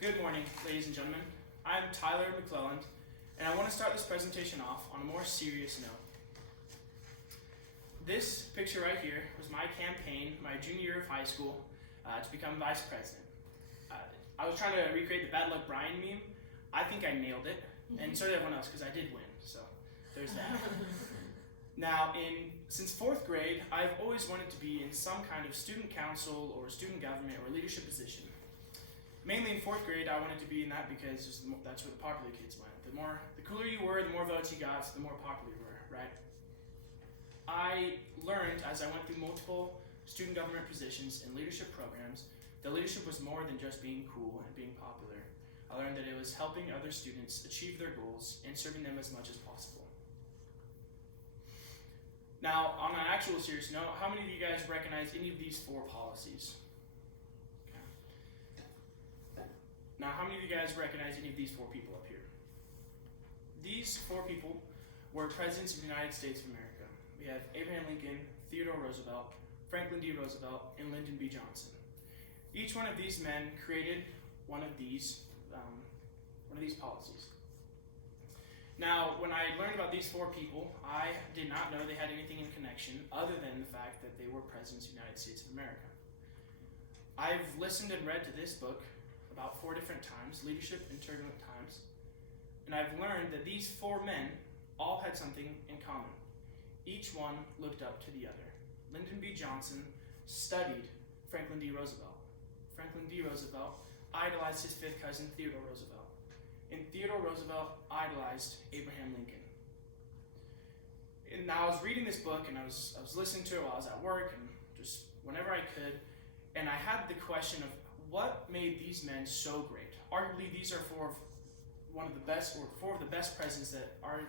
Good morning, ladies and gentlemen. I'm Tyler McLelland, and I want to start this presentation off on a more serious note. This picture right here was my campaign, my junior year of high school, to become vice president. I was trying to recreate the Bad Luck Brian meme. I think I nailed it, and so did everyone else because I did win, so there's that. Now, since fourth grade, I've always wanted to be in some kind of student council or student government or leadership position. Mainly in fourth grade, I wanted to be in that because that's where the popular kids went. The cooler you were, the more votes you got, so the more popular you were, right? I learned as I went through multiple student government positions and leadership programs that leadership was more than just being cool and being popular. I learned that it was helping other students achieve their goals and serving them as much as possible. Now, on an actual serious note, how many of you guys recognize any of these four policies? Now, how many of you guys recognize any of these four people up here? These four people were presidents of the United States of America. We have Abraham Lincoln, Theodore Roosevelt, Franklin D. Roosevelt, and Lyndon B. Johnson. Each one of these men created one of these policies. Now, when I learned about these four people, I did not know they had anything in connection other than the fact that they were presidents of the United States of America. I've listened and read to this book about 4 different times, Leadership in Turbulent Times, and I've learned that these four men all had something in common. Each one looked up to the other. Lyndon B. Johnson studied Franklin D. Roosevelt. Franklin D. Roosevelt idolized his fifth cousin, Theodore Roosevelt. And Theodore Roosevelt idolized Abraham Lincoln. And now I was reading this book and I was listening to it while I was at work and just whenever I could, and I had the question of what made these men so great? Arguably, these are four of the best presidents that our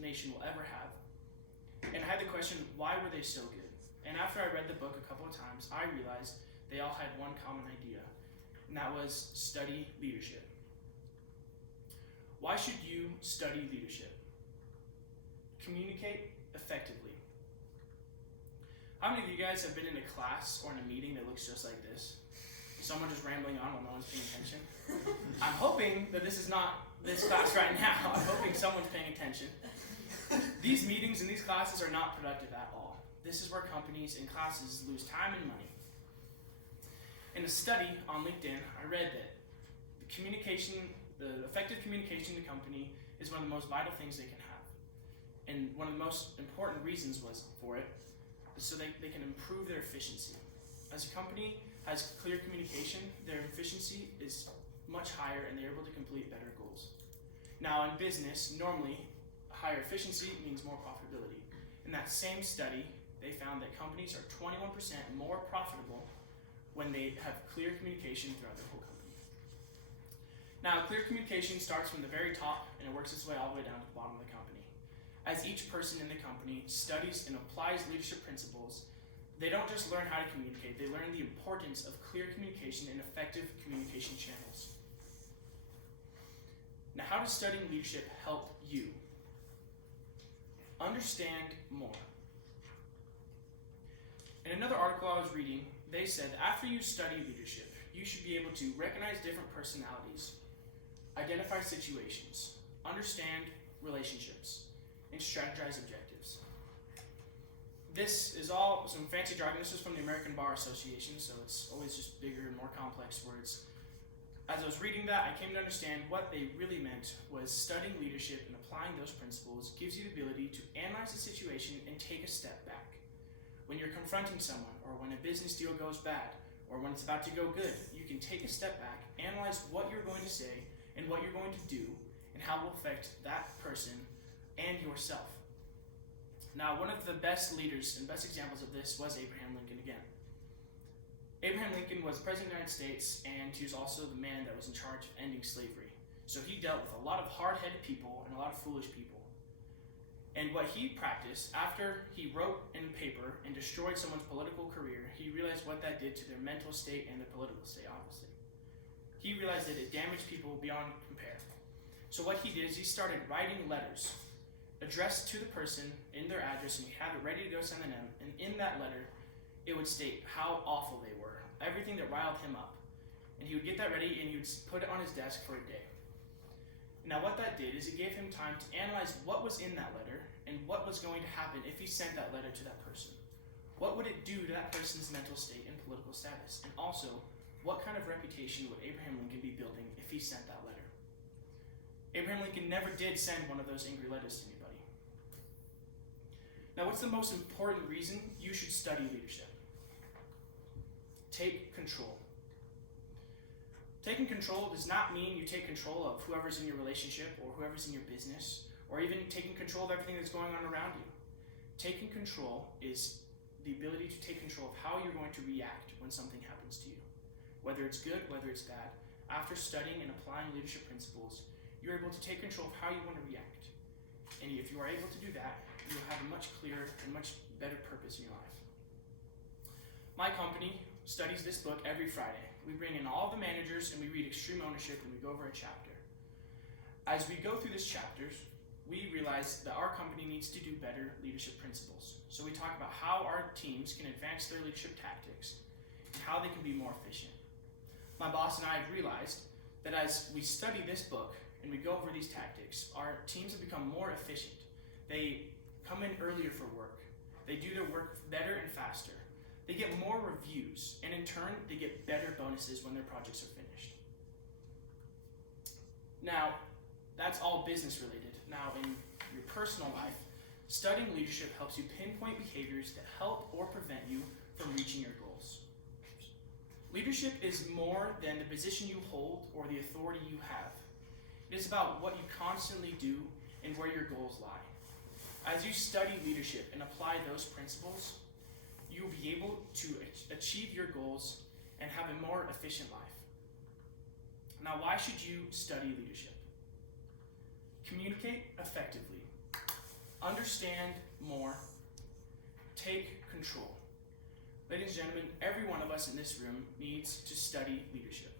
nation will ever have. And I had the question, why were they so good? And after I read the book a couple of times, I realized they all had one common idea, and that was study leadership. Why should you study leadership? Communicate effectively. How many of you guys have been in a class or in a meeting that looks just like this? Someone just rambling on while no one's paying attention? I'm hoping that this is not this class right now. I'm hoping someone's paying attention. These meetings and these classes are not productive at all. This is where companies and classes lose time and money. In a study on LinkedIn, I read that the effective communication in the company is one of the most vital things they can have. And one of the most important reasons for it is so they can improve their efficiency. As a company has clear communication, their efficiency is much higher and they're able to complete better goals. Now in business, normally higher efficiency means more profitability. In that same study, they found that companies are 21% more profitable when they have clear communication throughout their whole company. Now, clear communication starts from the very top and it works its way all the way down to the bottom of the company. As each person in the company studies and applies leadership principles, they don't just learn how to communicate, they learn the importance of clear communication and effective communication channels. Now, how does studying leadership help you? Understand more. In another article I was reading, they said that after you study leadership, you should be able to recognize different personalities, identify situations, understand relationships, and strategize objectives. This is all some fancy jargon. This is from the American Bar Association, so it's always just bigger and more complex words. As I was reading that, I came to understand what they really meant was studying leadership and applying those principles gives you the ability to analyze the situation and take a step back. When you're confronting someone, or when a business deal goes bad, or when it's about to go good, you can take a step back, analyze what you're going to say and what you're going to do, and how it will affect that person and yourself. Now, one of the best leaders and best examples of this was Abraham Lincoln again. Abraham Lincoln was president of the United States, and he was also the man that was in charge of ending slavery. So he dealt with a lot of hard-headed people and a lot of foolish people. And what he practiced, after he wrote in paper and destroyed someone's political career, he realized what that did to their mental state and their political state, obviously. He realized that it damaged people beyond compare. So what he did is he started writing letters addressed to the person in their address, and he had it ready to go send to them. And in that letter, it would state how awful they were, everything that riled him up. And he would get that ready and he would put it on his desk for a day. Now what that did is it gave him time to analyze what was in that letter and what was going to happen if he sent that letter to that person. What would it do to that person's mental state and political status? And also, what kind of reputation would Abraham Lincoln be building if he sent that letter? Abraham Lincoln never did send one of those angry letters to anybody. Now, what's the most important reason you should study leadership? Take control. Taking control does not mean you take control of whoever's in your relationship or whoever's in your business, or even taking control of everything that's going on around you. Taking control is the ability to take control of how you're going to react when something happens to you. Whether it's good, whether it's bad, after studying and applying leadership principles, you're able to take control of how you want to react. And if you are able to do that, you will have a much clearer and much better purpose in your life. My company studies this book every Friday. We bring in all the managers and we read Extreme Ownership and we go over a chapter. As we go through these chapters, we realize that our company needs to do better leadership principles. So we talk about how our teams can advance their leadership tactics and how they can be more efficient. My boss and I have realized that as we study this book and we go over these tactics, our teams have become more efficient. They come in earlier for work. They do their work better and faster. They get more reviews, and in turn, they get better bonuses when their projects are finished. Now, that's all business related. Now, in your personal life, studying leadership helps you pinpoint behaviors that help or prevent you from reaching your goals. Leadership is more than the position you hold or the authority you have. It is about what you constantly do and where your goals lie. As you study leadership and apply those principles, you will be able to achieve your goals and have a more efficient life. Now, why should you study leadership? Communicate effectively. Understand more. Take control. Ladies and gentlemen, every one of us in this room needs to study leadership.